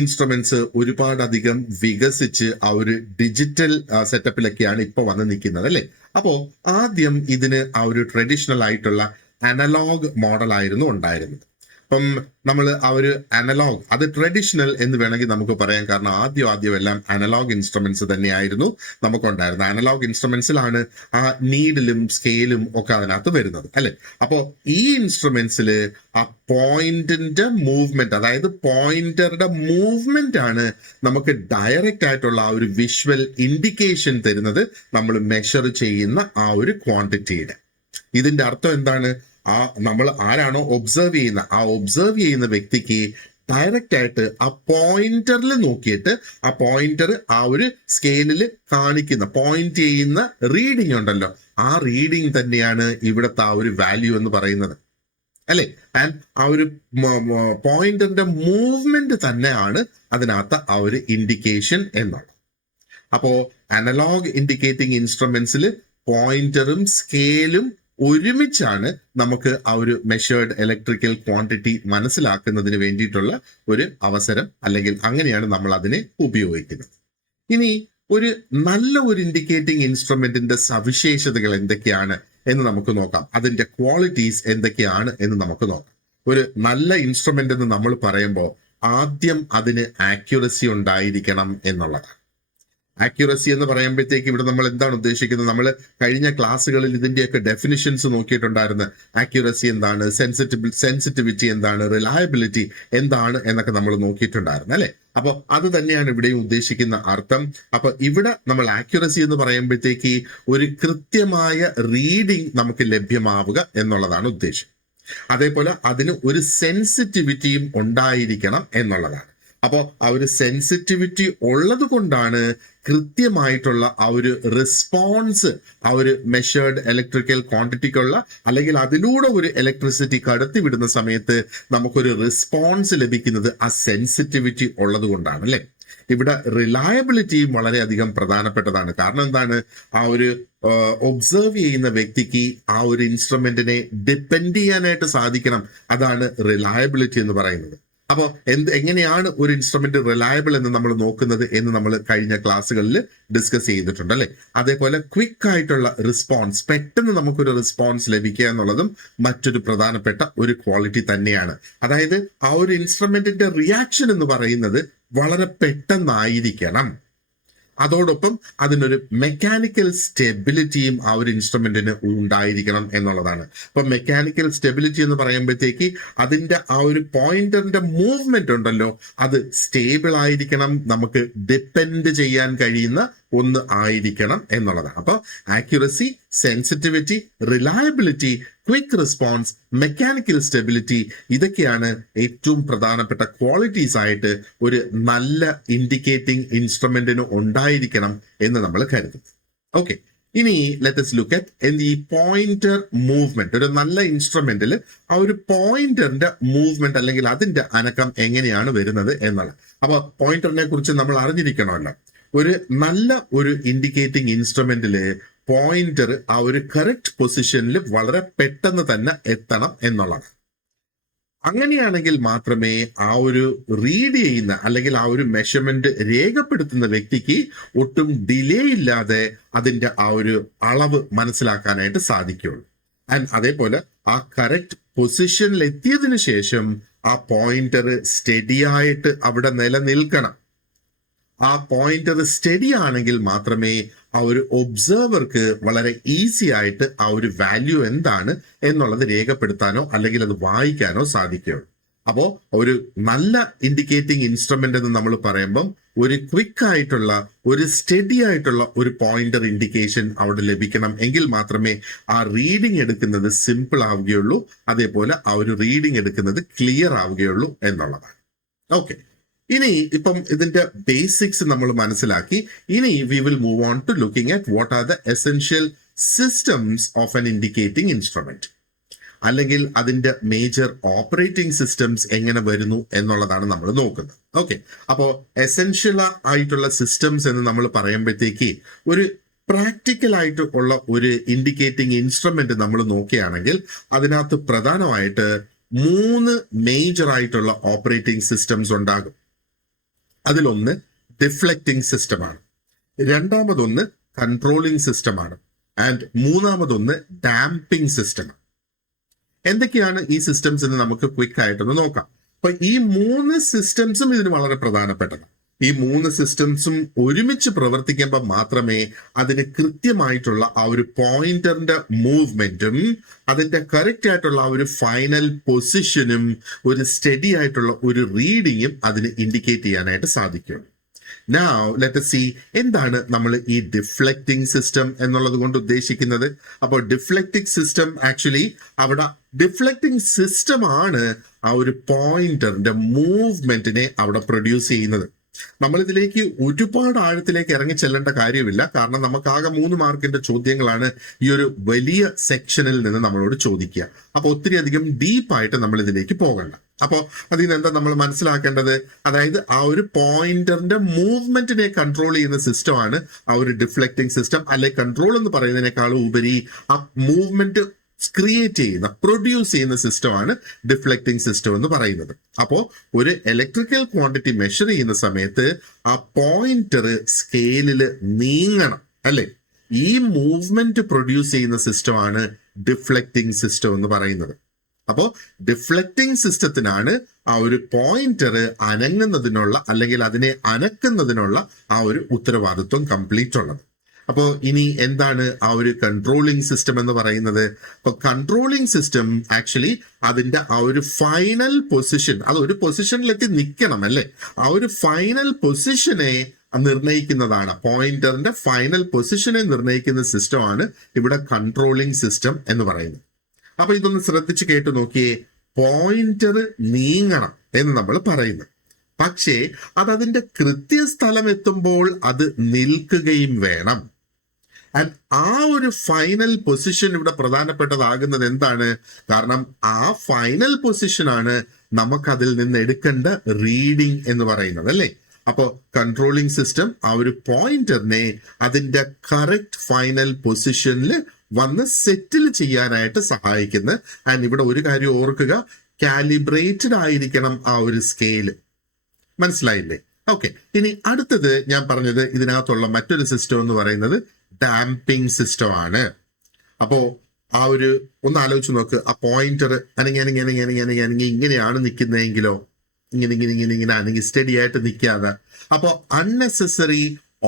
ഇൻസ്ട്രുമെന്റ്സ് ഒരുപാടധികം വികസിച്ച് ആ ഒരു ഡിജിറ്റൽ സെറ്റപ്പിലൊക്കെയാണ് ഇപ്പൊ വന്ന് നിൽക്കുന്നത്, അല്ലെ? അപ്പോ ആദ്യം ഇതിന് ആ ഒരു ട്രഡീഷണൽ ആയിട്ടുള്ള അനലോഗ് മോഡൽ ആയിരുന്നു ഉണ്ടായിരുന്നത്. അപ്പം നമ്മൾ ആ ഒരു അനലോഗ്, അത് ട്രഡീഷണൽ എന്ന് വേണമെങ്കിൽ നമുക്ക് പറയാം. കാരണം ആദ്യം എല്ലാം അനലോഗ് ഇൻസ്ട്രുമെന്റ്സ് തന്നെയായിരുന്നു നമുക്കുണ്ടായിരുന്നത്. അനലോഗ് ഇൻസ്ട്രുമെന്റ്സിലാണ് ആ നീഡിലും സ്കെയിലും ഒക്കെ അതിനകത്ത് വരുന്നത്, അല്ലെ? അപ്പോ ഈ ഇൻസ്ട്രുമെന്റ്സിൽ ആ പോയിന്റിന്റെ മൂവ്മെന്റ്, അതായത് പോയിന്ററുടെ മൂവ്മെന്റ് ആണ് നമുക്ക് ഡയറക്റ്റ് ആയിട്ടുള്ള ആ ഒരു വിഷ്വൽ ഇൻഡിക്കേഷൻ തരുന്നത് നമ്മൾ മെഷർ ചെയ്യുന്ന ആ ഒരു ക്വാണ്ടിറ്റിയുടെ. ഇതിന്റെ അർത്ഥം എന്താണ്? ആ നമ്മൾ ആരാണോ ഒബ്സർവ് ചെയ്യുന്ന, ആ ഒബ്സർവ് ചെയ്യുന്ന വ്യക്തിക്ക് ഡയറക്റ്റ് ആയിട്ട് ആ പോയിന്ററിൽ നോക്കിയിട്ട് ആ പോയിന്റർ ആ ഒരു സ്കെയിലിൽ കാണിക്കുന്ന, പോയിന്റ് ചെയ്യുന്ന റീഡിംഗ് ഉണ്ടല്ലോ, ആ റീഡിംഗ് തന്നെയാണ് ഇവിടുത്തെ ആ ഒരു വാല്യൂ എന്ന് പറയുന്നത്, അല്ലെ? ആൻഡ് ആ ഒരു പോയിന്ററിന്റെ മൂവ്മെന്റ് തന്നെയാണ് അതിനകത്ത് ആ ഒരു ഇൻഡിക്കേഷൻ എന്നുള്ളത്. അപ്പോ അനലോഗ് ഇൻഡിക്കേറ്റിംഗ് ഇൻസ്ട്രുമെന്റ്സിൽ പോയിന്ററും സ്കെയിലും ഒരുമിച്ചാണ് നമുക്ക് ആ ഒരു മെഷേർഡ് ഇലക്ട്രിക്കൽ ക്വാണ്ടിറ്റി മനസ്സിലാക്കുന്നതിന് വേണ്ടിയിട്ടുള്ള ഒരു അവസരം, അല്ലെങ്കിൽ അങ്ങനെയാണ് നമ്മൾ അതിനെ ഉപയോഗിക്കുന്നത്. ഇനി ഒരു നല്ല ഒരു ഇൻഡിക്കേറ്റിംഗ് ഇൻസ്ട്രുമെന്റിന്റെ സവിശേഷതകൾ എന്തൊക്കെയാണ് എന്ന് നമുക്ക് നോക്കാം. അതിന്റെ ക്വാളിറ്റീസ് എന്തൊക്കെയാണ് എന്ന് നമുക്ക് നോക്കാം. ഒരു നല്ല ഇൻസ്ട്രുമെന്റ് എന്ന് നമ്മൾ പറയുമ്പോൾ ആദ്യം അതിന് ആക്യുറസി ഉണ്ടായിരിക്കണം എന്നുള്ളതാണ്. ആക്യുറസി എന്ന് പറയുമ്പോഴത്തേക്ക് ഇവിടെ നമ്മൾ എന്താണ് ഉദ്ദേശിക്കുന്നത്? നമ്മൾ കഴിഞ്ഞ ക്ലാസ്സുകളിൽ ഇതിന്റെയൊക്കെ ഡെഫിനിഷൻസ് നോക്കിയിട്ടുണ്ടായിരുന്നു. ആക്യുറസി എന്താണ്, സെൻസിറ്റിവിറ്റി എന്താണ്, റിലയബിലിറ്റി എന്താണ് എന്നൊക്കെ നമ്മൾ നോക്കിയിട്ടുണ്ടായിരുന്നു അല്ലെ. അപ്പൊ അത് തന്നെയാണ് ഇവിടെയും ഉദ്ദേശിക്കുന്ന അർത്ഥം. അപ്പൊ ഇവിടെ നമ്മൾ ആക്യുറസി എന്ന് പറയുമ്പോഴത്തേക്ക് ഒരു കൃത്യമായ റീഡിംഗ് നമുക്ക് ലഭ്യമാവുക എന്നുള്ളതാണ് ഉദ്ദേശം. അതേപോലെ അതിന് ഒരു സെൻസിറ്റിവിറ്റിയും ഉണ്ടായിരിക്കണം എന്നുള്ളതാണ്. അപ്പോൾ ആ ഒരു സെൻസിറ്റിവിറ്റി ഉള്ളത് കൊണ്ടാണ് കൃത്യമായിട്ടുള്ള ആ ഒരു റെസ്പോൺസ് ആ ഒരു മെഷേർഡ് ഇലക്ട്രിക്കൽ ക്വാണ്ടിറ്റിക്കുള്ള, അല്ലെങ്കിൽ അതിലൂടെ ഒരു ഇലക്ട്രിസിറ്റി കടത്തിവിടുന്ന സമയത്ത് നമുക്കൊരു റെസ്പോൺസ് ലഭിക്കുന്നത് ആ സെൻസിറ്റിവിറ്റി ഉള്ളത് കൊണ്ടാണ് അല്ലെ. ഇവിടെ റിലയബിലിറ്റിയും വളരെയധികം പ്രധാനപ്പെട്ടതാണ്. കാരണം എന്താണ്? ആ ഒരു ഒബ്സർവ് ചെയ്യുന്ന വ്യക്തിക്ക് ആ ഒരു ഇൻസ്ട്രുമെന്റിനെ ഡിപ്പെൻഡ് ചെയ്യാനായിട്ട് സാധിക്കണം. അതാണ് റിലയബിലിറ്റി എന്ന് പറയുന്നത്. അപ്പോൾ എങ്ങനെയാണ് ഒരു ഇൻസ്ട്രുമെന്റ് റിലയബിൾ എന്ന് നമ്മൾ നോക്കുന്നത് എന്ന് നമ്മൾ കഴിഞ്ഞ ക്ലാസ്സുകളിൽ ഡിസ്കസ് ചെയ്തിട്ടുണ്ട് അല്ലെ. അതേപോലെ ക്വിക്ക് ആയിട്ടുള്ള റെസ്പോൺസ്, പെട്ടെന്ന് നമുക്കൊരു റെസ്പോൺസ് ലഭിക്കുക എന്നുള്ളതും മറ്റൊരു പ്രധാനപ്പെട്ട ഒരു ക്വാളിറ്റി തന്നെയാണ്. അതായത് ആ ഒരു ഇൻസ്ട്രുമെന്റിന്റെ റിയാക്ഷൻ എന്ന് പറയുന്നത് വളരെ പെട്ടെന്നായിരിക്കണം. അതോടൊപ്പം അതിനൊരു മെക്കാനിക്കൽ സ്റ്റെബിലിറ്റിയും ആ ഒരു ഇൻസ്ട്രുമെന്റിന് ഉണ്ടായിരിക്കണം എന്നുള്ളതാണ്. അപ്പൊ മെക്കാനിക്കൽ സ്റ്റെബിലിറ്റി എന്ന് പറയുമ്പോഴത്തേക്ക് അതിന്റെ ആ ഒരു പോയിന്ററിന്റെ മൂവ്മെന്റ് ഉണ്ടല്ലോ, അത് സ്റ്റേബിൾ ആയിരിക്കണം, നമുക്ക് ഡിപ്പെൻഡ് ചെയ്യാൻ കഴിയുന്ന ഒന്ന് ആയിരിക്കണം എന്നുള്ളതാണ്. അപ്പൊ accuracy, sensitivity, reliability, quick response, mechanical stability, ഇതൊക്കെയാണ് ഏറ്റവും പ്രധാനപ്പെട്ട ക്വാളിറ്റീസ് ആയിട്ട് ഒരു നല്ല ഇൻഡിക്കേറ്റിംഗ് ഇൻസ്ട്രുമെന്റിന് ഉണ്ടായിരിക്കണം എന്ന് നമ്മൾ കരുതും. ഓക്കെ, ഇനി ലെറ്റ് us look at ഈ പോയിന്റർ മൂവ്മെന്റ്. ഒരു നല്ല ഇൻസ്ട്രുമെന്റിൽ ആ ഒരു പോയിന്ററിന്റെ മൂവ്മെന്റ് അല്ലെങ്കിൽ അതിന്റെ അനക്കം എങ്ങനെയാണ് വരുന്നത് എന്നുള്ളത്. അപ്പൊ പോയിന്ററിനെ കുറിച്ച് നമ്മൾ അറിഞ്ഞിരിക്കണമല്ലോ. ഒരു നല്ല ഒരു ഇൻഡിക്കേറ്റിംഗ് ഇൻസ്ട്രുമെന്റില് പോയിന്റർ ആ ഒരു കറക്റ്റ് പൊസിഷനിൽ വളരെ പെട്ടെന്ന് തന്നെ എത്തണം എന്നുള്ളത്. അങ്ങനെയാണെങ്കിൽ മാത്രമേ ആ ഒരു റീഡ് ചെയ്യുന്ന അല്ലെങ്കിൽ ആ ഒരു മെഷർമെന്റ് രേഖപ്പെടുത്തുന്ന വ്യക്തിക്ക് ഒട്ടും ഡിലേ ഇല്ലാതെ അതിന്റെ ആ ഒരു അളവ് മനസ്സിലാക്കാനായിട്ട് സാധിക്കുകയുള്ളൂ. ആൻഡ് അതേപോലെ ആ കറക്റ്റ് പൊസിഷനിൽ എത്തിയതിനു ശേഷം ആ പോയിന്റർ സ്റ്റഡി ആയിട്ട് അവിടെ നിലനിൽക്കണം. ആ പോയിന്റർ സ്റ്റഡി ആണെങ്കിൽ മാത്രമേ ആ ഒരു ഒബ്സർവർക്ക് വളരെ ഈസി ആയിട്ട് ആ ഒരു വാല്യൂ എന്താണ് എന്നുള്ളത് രേഖപ്പെടുത്താനോ അല്ലെങ്കിൽ അത് വായിക്കാനോ സാധിക്കുകയുള്ളൂ. അപ്പോൾ ഒരു നല്ല ഇൻഡിക്കേറ്റിംഗ് ഇൻസ്ട്രുമെന്റ് എന്ന് നമ്മൾ പറയുമ്പം ഒരു ക്വിക്ക് ആയിട്ടുള്ള, ഒരു സ്റ്റഡി ആയിട്ടുള്ള ഒരു പോയിന്റർ ഇൻഡിക്കേഷൻ അവിടെ ലഭിക്കണം. എങ്കിൽ മാത്രമേ ആ റീഡിംഗ് എടുക്കുന്നത് സിമ്പിൾ ആവുകയുള്ളൂ, അതേപോലെ ആ ഒരു റീഡിംഗ് എടുക്കുന്നത് ക്ലിയർ ആവുകയുള്ളൂ എന്നുള്ളതാണ്. ഓക്കെ, ഇനി ഇപ്പം ഇതിന്റെ ബേസിക്സ് നമ്മൾ മനസ്സിലാക്കി. ഇനി we will move on to looking at what are the essential systems of an indicating instrument, അല്ലെങ്കിൽ അതിന്റെ മേജർ ഓപ്പറേറ്റിംഗ് സിസ്റ്റംസ് എങ്ങനെ വരുന്നു എന്നുള്ളതാണ് നമ്മൾ നോക്കുന്നത്. ഓക്കെ, അപ്പോൾ എസെൻഷ്യൽ ആയിട്ടുള്ള സിസ്റ്റംസ് എന്ന് നമ്മൾ പറയുമ്പോഴത്തേക്ക് ഒരു പ്രാക്ടിക്കൽ ആയിട്ട് ഉള്ള ഒരു ഇൻഡിക്കേറ്റിംഗ് ഇൻസ്ട്രുമെന്റ് നമ്മൾ നോക്കുകയാണെങ്കിൽ അതിനകത്ത് പ്രധാനമായിട്ട് 3 മേജർ ആയിട്ടുള്ള ഓപ്പറേറ്റിംഗ് സിസ്റ്റംസ് ഉണ്ടാകും. അതിലൊന്ന് ഡിഫ്ലക്റ്റിംഗ് സിസ്റ്റമാണ്, രണ്ടാമതൊന്ന് കൺട്രോളിംഗ് സിസ്റ്റമാണ്, ആൻഡ് മൂന്നാമതൊന്ന് ഡാമ്പിംഗ് സിസ്റ്റമാണ്. എന്തൊക്കെയാണ് ഈ സിസ്റ്റംസ് എന്ന് നമുക്ക് ക്വിക്ക് ആയിട്ടൊന്ന് നോക്കാം. അപ്പൊ ഈ 3 സിസ്റ്റംസും ഇതിന് വളരെ പ്രധാനപ്പെട്ടതാണ്. ഈ 3 സിസ്റ്റംസും ഒരുമിച്ച് പ്രവർത്തിക്കുമ്പോൾ മാത്രമേ അതിന് കൃത്യമായിട്ടുള്ള ആ ഒരു പോയിന്ററിന്റെ മൂവ്മെന്റും അതിന്റെ കറക്റ്റ് ആയിട്ടുള്ള ആ ഒരു ഫൈനൽ പൊസിഷനും ഒരു സ്റ്റഡി ആയിട്ടുള്ള ഒരു റീഡിങ്ങും അതിന് ഇൻഡിക്കേറ്റ് ചെയ്യാനായിട്ട് സാധിക്കും. Now let us see എന്താണ് നമ്മൾ ഈ ഡിഫ്ലക്റ്റിംഗ് സിസ്റ്റം എന്നുള്ളത് കൊണ്ട് ഉദ്ദേശിക്കുന്നത്. അപ്പോൾ ഡിഫ്ലക്റ്റിംഗ് സിസ്റ്റം ആക്ച്വലി അവിടെ ഡിഫ്ലക്റ്റിംഗ് സിസ്റ്റം ആണ് ആ ഒരു പോയിന്ററിന്റെ മൂവ്മെന്റിനെ അവിടെ പ്രൊഡ്യൂസ് ചെയ്യുന്നത്. നമ്മൾ ഇതിലേക്ക് ഒരുപാട് ആഴത്തിലേക്ക് ഇറങ്ങി ചെല്ലേണ്ട കാര്യമില്ല, കാരണം നമുക്ക് ആകെ 3 മാർക്കിന്റെ ചോദ്യങ്ങളാണ് ഈ ഒരു വലിയ സെക്ഷനിൽ നിന്ന് നമ്മളോട് ചോദിക്കുക. അപ്പൊ ഒത്തിരി അധികം ഡീപ്പായിട്ട് നമ്മൾ ഇതിലേക്ക് പോകണ്ട. അപ്പോൾ അതിന് എന്താ നമ്മൾ മനസ്സിലാക്കേണ്ടത്? അതായത് ആ ഒരു പോയിന്ററിന്റെ മൂവ്മെന്റിനെ കൺട്രോൾ ചെയ്യുന്ന സിസ്റ്റമാണ് ആ ഒരു ഡിഫ്ലക്റ്റിംഗ് സിസ്റ്റം. അല്ലെ കൺട്രോൾ എന്ന് പറയുന്നതിനേക്കാളും ഉപരി ആ മൂവ്മെന്റ് ക്രിയേറ്റ് ചെയ്യുന്ന പ്രൊഡ്യൂസ് ചെയ്യുന്ന സിസ്റ്റമാണ് ഡിഫ്ലക്റ്റിംഗ് സിസ്റ്റം എന്ന് പറയുന്നത്. അപ്പോൾ ഒരു ഇലക്ട്രിക്കൽ ക്വാണ്ടിറ്റി മെഷർ ചെയ്യുന്ന സമയത്ത് ആ പോയിന്റർ സ്കെയിലിൽ നീങ്ങണം അല്ലെ. ഈ മൂവ്മെന്റ് പ്രൊഡ്യൂസ് ചെയ്യുന്ന സിസ്റ്റമാണ് ഡിഫ്ലക്റ്റിംഗ് സിസ്റ്റം എന്ന് പറയുന്നത്. അപ്പോൾ ഡിഫ്ലക്റ്റിംഗ് സിസ്റ്റത്തിനാണ് ആ ഒരു പോയിന്റർ അനങ്ങുന്നതിനുള്ള അല്ലെങ്കിൽ അതിനെ അനക്കുന്നതിനുള്ള ആ ഒരു ഉത്തരവാദിത്വം കംപ്ലീറ്റ് ഉള്ളത്. അപ്പോൾ ഇനി എന്താണ് ആ ഒരു കൺട്രോളിംഗ് സിസ്റ്റം എന്ന് പറയുന്നത്? അപ്പോൾ കൺട്രോളിംഗ് സിസ്റ്റം ആക്ച്വലി അതിന്റെ ആ ഒരു ഫൈനൽ പൊസിഷൻ, അത് ഒരു പൊസിഷനിലെത്തി നിൽക്കണം അല്ലേ, ആ ഒരു ഫൈനൽ പൊസിഷനെ നിർണ്ണയിക്കുന്നതാണ്, പോയിന്ററിന്റെ ഫൈനൽ പൊസിഷനെ നിർണ്ണയിക്കുന്ന സിസ്റ്റമാണ് ഇവിടെ കൺട്രോളിംഗ് സിസ്റ്റം എന്ന് പറയുന്നത്. അപ്പൊ ഇതൊന്ന് ശ്രദ്ധിച്ച് കേട്ടു നോക്കിയേ. പോയിന്റർ നീങ്ങണം എന്ന് നമ്മൾ പറയുന്നു, പക്ഷേ അത് അതിന്റെ കൃത്യസ്ഥലം എത്തുമ്പോൾ അത് നിൽക്കുകയും വേണം. ആൻഡ് ആ ഒരു ഫൈനൽ പൊസിഷൻ ഇവിടെ പ്രധാനപ്പെട്ടതാകുന്നത് എന്താണ്? കാരണം ആ ഫൈനൽ പൊസിഷനാണ് നമുക്കതിൽ നിന്ന് എടുക്കേണ്ട റീഡിംഗ് എന്ന് പറയുന്നത് അല്ലേ. അപ്പോൾ കൺട്രോളിംഗ് സിസ്റ്റം ആ ഒരു പോയിന്ററിനെ അതിന്റെ കറക്റ്റ് ഫൈനൽ പൊസിഷനിൽ വന്ന് സെറ്റിൽ ചെയ്യാനായിട്ട് സഹായിക്കുന്നു. ആൻഡ് ഇവിടെ ഒരു കാര്യം ഓർക്കുക, കാലിബ്രേറ്റഡ് ആയിരിക്കണം ആ ഒരു സ്കെയില്. മനസ്സിലായില്ലേ? ഓക്കെ. ഇനി അടുത്തത് ഞാൻ പറഞ്ഞത് ഇതിനകത്തുള്ള മറ്റൊരു സിസ്റ്റം എന്ന് പറയുന്നത് ഡാമ്പിംഗ് സിസ്റ്റം ആണ്. അപ്പോ ആ ഒരു ഒന്ന് ആലോചിച്ച് നോക്ക്, ആ പോയിന്റർ അനങ്ങി ഇങ്ങനെയാണ് നിൽക്കുന്നതെങ്കിലോ, ഇങ്ങനെ അനങ്ങി സ്റ്റഡി ആയിട്ട് നിൽക്കാതെ, അപ്പോൾ അൺനെസസറി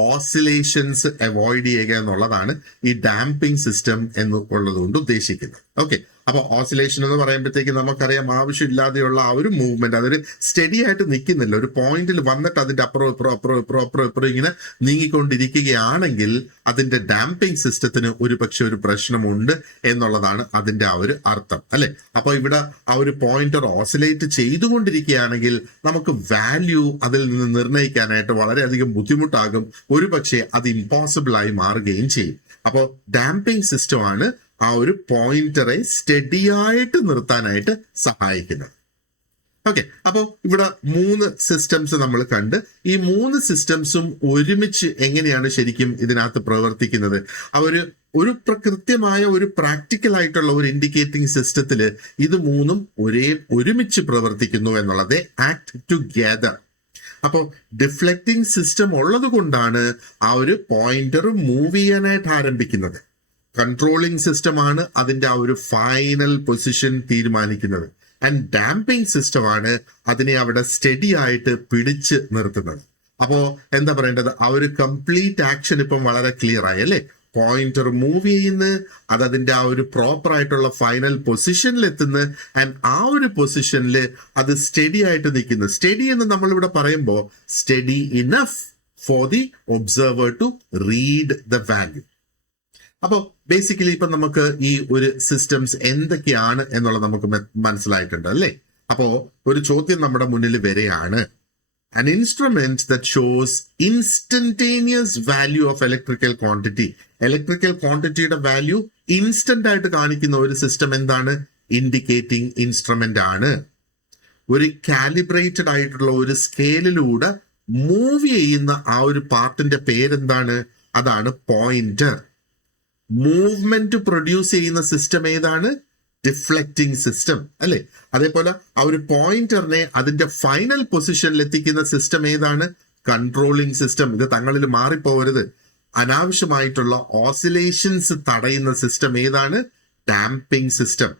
ഓസിലേഷൻസ് അവോയ്ഡ് ചെയ്യുക എന്നുള്ളതാണ് ഈ ഡാമ്പിംഗ് സിസ്റ്റം എന്നുള്ളത് കൊണ്ട് ഉദ്ദേശിക്കുന്നത്. ഓക്കെ. അപ്പൊ ഓസിലേഷൻ എന്ന് പറയുമ്പോഴത്തേക്ക് നമുക്കറിയാം ആവശ്യമില്ലാതെയുള്ള ആ ഒരു മൂവ്മെന്റ്, അതൊരു സ്റ്റഡി ആയിട്ട് നിൽക്കുന്നില്ല, ഒരു പോയിന്റിൽ വന്നിട്ട് അതിന്റെ അപ്പുറം ഇങ്ങനെ നീങ്ങിക്കൊണ്ടിരിക്കുകയാണെങ്കിൽ അതിന്റെ ഡാമ്പിംഗ് സിസ്റ്റത്തിന് ഒരു പക്ഷെ ഒരു പ്രശ്നമുണ്ട് എന്നുള്ളതാണ് അതിന്റെ ആ ഒരു അർത്ഥം അല്ലെ. അപ്പൊ ഇവിടെ ആ ഒരു പോയിന്റർ ഓസിലേറ്റ് ചെയ്തുകൊണ്ടിരിക്കുകയാണെങ്കിൽ നമുക്ക് വാല്യൂ അതിൽ നിന്ന് നിർണ്ണയിക്കാനായിട്ട് വളരെയധികം ബുദ്ധിമുട്ടാകും, ഒരു പക്ഷേ അത് ഇമ്പോസിബിൾ ആയി മാറുകയും ചെയ്യും. അപ്പോൾ ഡാമ്പിംഗ് സിസ്റ്റമാണ് ആ ഒരു പോയിന്ററെ സ്റ്റഡി ആയിട്ട് നിർത്താനായിട്ട് സഹായിക്കുന്നത്. ഓക്കെ. അപ്പോൾ ഇവിടെ 3 സിസ്റ്റംസ് നമ്മൾ കണ്ട്, ഈ 3 സിസ്റ്റംസും ഒരുമിച്ച് എങ്ങനെയാണ് ശരിക്കും ഇതിനകത്ത് പ്രവർത്തിക്കുന്നത്? ഒരു കൃത്യമായ ഒരു പ്രാക്ടിക്കൽ ആയിട്ടുള്ള ഒരു ഇൻഡിക്കേറ്റിംഗ് സിസ്റ്റത്തില് ഇത് 3ഉം ഒരുമിച്ച് പ്രവർത്തിക്കുന്നു എന്നുള്ളത് ആക്ട് ടുഗെദർ. അപ്പോൾ ഡിഫ്ലക്റ്റിംഗ് സിസ്റ്റം ഉള്ളത് കൊണ്ടാണ് ആ ഒരു പോയിന്റർ മൂവ് ചെയ്യാനായിട്ട് ആരംഭിക്കുന്നത്. കൺട്രോളിംഗ് സിസ്റ്റമാണ് അതിന്റെ ആ ഒരു ഫൈനൽ പൊസിഷൻ തീരുമാനിക്കുന്നത്. ആൻഡ് ഡാമ്പിംഗ് സിസ്റ്റമാണ് അതിനെ അവിടെ സ്റ്റഡി ആയിട്ട് പിടിച്ച് നിർത്തുന്നത്. അപ്പോ എന്താ പറയേണ്ടത്, ആ ഒരു കംപ്ലീറ്റ് ആക്ഷൻ ഇപ്പം വളരെ ക്ലിയർ ആയി അല്ലേ. പോയിന്റർ മൂവ് ചെയ്യുന്നു, അത് അതിന്റെ ആ ഒരു പ്രോപ്പർ ആയിട്ടുള്ള ഫൈനൽ പൊസിഷനിൽ എത്തുന്നു. ആൻഡ് ആ ഒരു പൊസിഷനിൽ അത് സ്റ്റഡി ആയിട്ട് നിൽക്കുന്നു. സ്റ്റഡി എന്ന് നമ്മൾ ഇവിടെ പറയുമ്പോൾ study enough for the observer to read the value. അപ്പോൾ ബേസിക്കലി ഇപ്പൊ നമുക്ക് ഈ ഒരു സിസ്റ്റംസ് എന്തൊക്കെയാണ് എന്നുള്ളത് നമുക്ക് മനസ്സിലായിട്ടുണ്ട് അല്ലേ. അപ്പോ ഒരു ചോദ്യം നമ്മുടെ മുന്നിൽ വരെയാണ്. An instrument that shows instantaneous value of electrical quantity. Electrical quantityയുടെ വാല്യൂ ഇൻസ്റ്റന്റ് ആയിട്ട് കാണിക്കുന്ന ഒരു സിസ്റ്റം എന്താണ്? ഇൻഡിക്കേറ്റിംഗ് ഇൻസ്ട്രുമെന്റ് ആണ്. ഒരു കാലിബ്രേറ്റഡ് ആയിട്ടുള്ള ഒരു സ്കെയിലിലൂടെ മൂവ് ചെയ്യുന്ന ആ ഒരു പാർട്ടിന്റെ പേരെന്താണ്? അതാണ് പോയിന്റർ. മൂവ്മെന്റ് പ്രൊഡ്യൂസ് ചെയ്യുന്ന സിസ്റ്റം ഏതാണ്? ഡിഫ്ലക്റ്റിംഗ് സിസ്റ്റം അല്ലെ. അതേപോലെ ആ ഒരു പോയിന്ററിനെ അതിന്റെ ഫൈനൽ പൊസിഷനിൽ എത്തിക്കുന്ന സിസ്റ്റം ഏതാണ്? Controlling system. ഇത് തങ്ങളിൽ മാറിപ്പോവരുത്. അനാവശ്യമായിട്ടുള്ള ഓസിലേഷൻസ് തടയുന്ന സിസ്റ്റം ഏതാണ്? Damping system.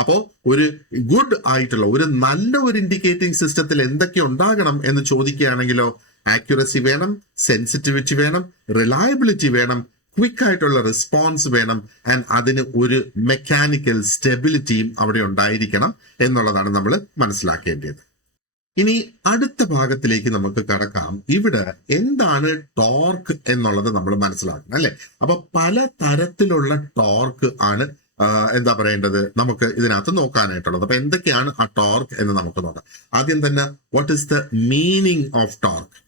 അപ്പോ ഒരു ഗുഡ് ആയിട്ടുള്ള ഒരു നല്ല ഒരു ഇൻഡിക്കേറ്റിംഗ് സിസ്റ്റത്തിൽ എന്തൊക്കെ ഉണ്ടാകണം എന്ന് ചോദിക്കുകയാണെങ്കിലോ, ആക്യുറസി വേണം, സെൻസിറ്റിവിറ്റി വേണം, റിലയബിലിറ്റി വേണം, ക്വിക്ക് ആയിട്ടുള്ള റെസ്പോൺസ് വേണം, ആൻഡ് അതിന് ഒരു മെക്കാനിക്കൽ സ്റ്റെബിലിറ്റിയും അവിടെ ഉണ്ടായിരിക്കണം എന്നുള്ളതാണ് നമ്മൾ മനസ്സിലാക്കേണ്ടത്. ഇനി അടുത്ത ഭാഗത്തിലേക്ക് നമുക്ക് കടക്കാം. ഇവിടെ എന്താണ് ടോർക്ക് എന്നുള്ളത് നമ്മൾ മനസ്സിലാക്കണം അല്ലെ. അപ്പൊ പല തരത്തിലുള്ള ടോർക്ക് ആണ് എന്താ പറയേണ്ടത് നമുക്ക് ഇതിനകത്ത് നോക്കാനായിട്ടുള്ളത്. അപ്പൊ എന്തൊക്കെയാണ് ആ ടോർക്ക് എന്ന് നമുക്ക് നോക്കാം. ആദ്യം തന്നെ what is the meaning of torque?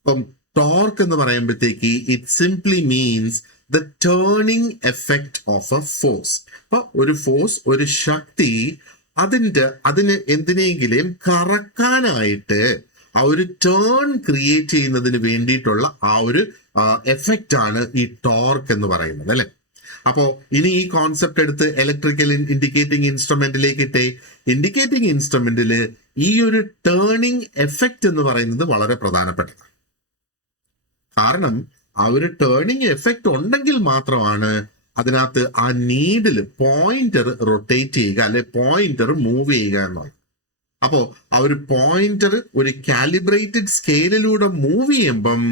അപ്പം ടോർക്ക് എന്ന് പറയുമ്പോഴത്തേക്ക് it simply means the turning effect of A force. അപ്പൊ ഒരു ഫോഴ്സ്, ഒരു ശക്തി അതിന് എന്തിനെങ്കിലും കറക്കാനായിട്ട് ആ ഒരു ടേൺ ക്രിയേറ്റ് ചെയ്യുന്നതിന് വേണ്ടിയിട്ടുള്ള ആ ഒരു എഫക്റ്റ് ആണ് ഈ ടോർക്ക് എന്ന് പറയുന്നത് അല്ലെ. അപ്പോ ഇനി ഈ കോൺസെപ്റ്റ് എടുത്ത് ഇലക്ട്രിക്കൽ ഇൻഡിക്കേറ്റിംഗ് ഇൻസ്ട്രുമെന്റിലേക്ക് ഇട്ടേ. ഇൻഡിക്കേറ്റിംഗ് ഇൻസ്ട്രുമെന്റില് ഈ ഒരു ടേണിംഗ് എഫക്റ്റ് എന്ന് പറയുന്നത് വളരെ പ്രധാനപ്പെട്ടതാണ്. കാരണം ആ ഒരു ടേണിംഗ് എഫക്റ്റ് ഉണ്ടെങ്കിൽ മാത്രമാണ് അതിനകത്ത് ആ നീഡിൽ പോയിന്റർ റൊട്ടേറ്റ് ചെയ്യുക, അല്ലെ പോയിന്റർ മൂവ് ചെയ്യുക എന്നുള്ളത്. അപ്പോ ആ ഒരു പോയിന്റർ ഒരു കാലിബ്രേറ്റഡ് സ്കെയിലിലൂടെ മൂവ് ചെയ്യുമ്പം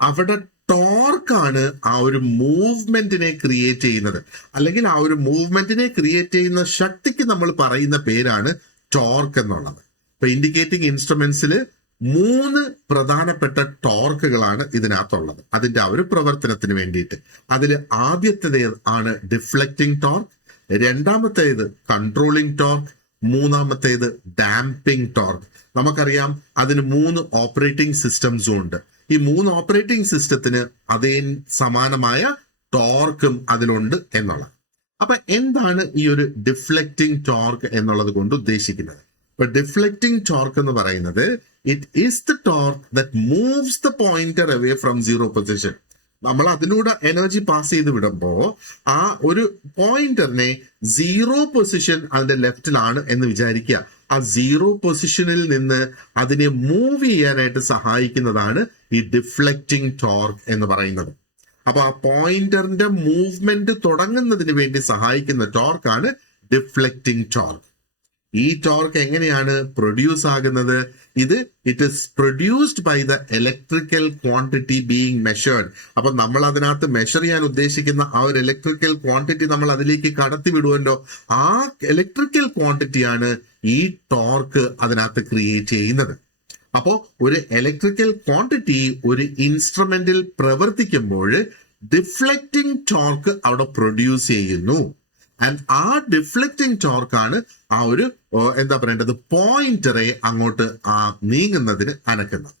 അവിടെ ടോർക്കാണ് ആ ഒരു മൂവ്മെന്റിനെ ക്രിയേറ്റ് ചെയ്യുന്നത്, അല്ലെങ്കിൽ ആ ഒരു മൂവ്മെന്റിനെ ക്രിയേറ്റ് ചെയ്യുന്ന ശക്തിക്ക് നമ്മൾ പറയുന്ന പേരാണ് ടോർക്ക് എന്നുള്ളത്. ഇപ്പൊ ഇൻഡിക്കേറ്റിംഗ് ഇൻസ്ട്രുമെന്റ്സിൽ 3 പ്രധാനപ്പെട്ട ടോർക്കുകളാണ് ഇതിനകത്തുള്ളത് അതിന്റെ ആ ഒരു പ്രവർത്തനത്തിന് വേണ്ടിയിട്ട്. അതിൽ ആദ്യത്തേത് ആണ് ഡിഫ്ലക്റ്റിംഗ് ടോർക്ക്, രണ്ടാമത്തേത് കൺട്രോളിംഗ് ടോർക്ക്, മൂന്നാമത്തേത് ഡാമ്പിംഗ് ടോർക്ക്. നമുക്കറിയാം അതിന് 3 ഓപ്പറേറ്റിംഗ് സിസ്റ്റംസും ഉണ്ട്. ഈ 3 ഓപ്പറേറ്റിംഗ് സിസ്റ്റത്തിന് അതേ സമാനമായ ടോർക്കും അതിലുണ്ട് എന്നുള്ളത്. അപ്പൊ എന്താണ് ഈ ഒരു ഡിഫ്ലക്റ്റിംഗ് ടോർക്ക് എന്നുള്ളത് കൊണ്ട് ഉദ്ദേശിക്കുന്നത്? ഇപ്പൊ ഡിഫ്ലക്റ്റിംഗ് ടോർക്ക് എന്ന് പറയുന്നത് it is the torque that moves the pointer away from zero position. നമ്മൾ അതിലൂടെ എനർജി പാസ് ചെയ്ത് വിടുമ്പോ ആ ഒരു പോയിന്ററിനെ സീറോ പൊസിഷൻ അതിന്റെ ലെഫ്റ്റിലാണ് എന്ന് വിചാരിക്കുക. ആ സീറോ പൊസിഷനിൽ നിന്ന് അതിനെ മൂവ് ചെയ്യാനായിട്ട് സഹായിക്കുന്നതാണ് ഈ ഡിഫ്ലക്റ്റിംഗ് ടോർക്ക് എന്ന് പറയുന്നത്. അപ്പൊ ആ പോയിന്ററിന്റെ മൂവ്മെന്റ് തുടങ്ങുന്നതിന് വേണ്ടി സഹായിക്കുന്ന ടോർക്കാണ് ഡിഫ്ലക്റ്റിംഗ് ടോർക്ക്. ഈ ടോർക്ക് എങ്ങനെയാണ് പ്രൊഡ്യൂസ് ആകുന്നത്? It is produced by the electrical quantity being measured. അപ്പൊ നമ്മൾ അതിനകത്ത് മെഷർ ചെയ്യാൻ ഉദ്ദേശിക്കുന്ന ആ ഒരു ഇലക്ട്രിക്കൽ ക്വാണ്ടിറ്റി നമ്മൾ അതിലേക്ക് കടത്തി വിടുമല്ലോ, ആ ഇലക്ട്രിക്കൽ ക്വാണ്ടിറ്റിയാണ് ഈ ടോർക്ക് അതിനകത്ത് ക്രിയേറ്റ് ചെയ്യുന്നത്. അപ്പോ ഒരു ഇലക്ട്രിക്കൽ ക്വാണ്ടിറ്റി ഒരു ഇൻസ്ട്രുമെന്റിൽ പ്രവർത്തിക്കുമ്പോൾ ഡിഫ്ലക്റ്റിംഗ് ടോർക്ക് അവിടെ പ്രൊഡ്യൂസ് ചെയ്യുന്നു. ആൻഡ് ആ ഡിഫ്ലക്റ്റിംഗ് ടോർക്കാണ് ആ ഒരു എന്താ പറയേണ്ടത് പോയിന്ററെ അങ്ങോട്ട് നീങ്ങുന്നതിന് അനക്കുന്നത്.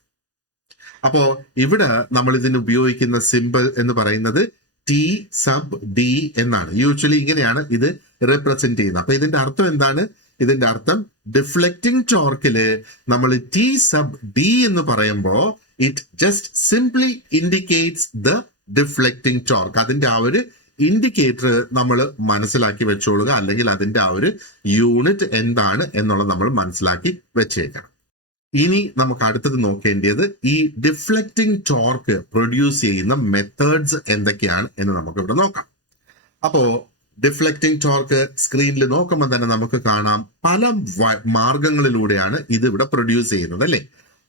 അപ്പോ ഇവിടെ നമ്മൾ ഇതിന് ഉപയോഗിക്കുന്ന സിമ്പിൾ എന്ന് പറയുന്നത് ടി സബ് ഡി എന്നാണ്. യൂഷ്വലി ഇങ്ങനെയാണ് ഇത് റെപ്രസെന്റ് ചെയ്യുന്നത്. അപ്പൊ ഇതിന്റെ അർത്ഥം എന്താണ്? ഇതിന്റെ അർത്ഥം ഡിഫ്ലക്റ്റിംഗ് ടോർക്കില് നമ്മൾ ടി സബ് ഡി എന്ന് പറയുമ്പോ it just simply indicates the deflecting torque. അതിന്റെ ആ ഒരു ഇൻഡിക്കേറ്റർ നമ്മൾ മനസ്സിലാക്കി വെച്ചോളുക, അല്ലെങ്കിൽ അതിന്റെ ആ ഒരു യൂണിറ്റ് എന്താണ് എന്നുള്ളത് നമ്മൾ മനസ്സിലാക്കി വെച്ചേക്കണം. ഇനി നമുക്ക് അടുത്തത് നോക്കേണ്ടത് ഈ ഡിഫ്ലക്റ്റിംഗ് ടോർക്ക് പ്രൊഡ്യൂസ് ചെയ്യുന്ന മെത്തേഡ്സ് എന്തൊക്കെയാണ് എന്ന് നമുക്ക് ഇവിടെ നോക്കാം. അപ്പോ ഡിഫ്ലക്റ്റിംഗ് ടോർക്ക് സ്ക്രീനിൽ നോക്കുമ്പോൾ തന്നെ നമുക്ക് കാണാം പല മാർഗങ്ങളിലൂടെയാണ് ഇത് ഇവിടെ പ്രൊഡ്യൂസ് ചെയ്യുന്നത്, അല്ലെ?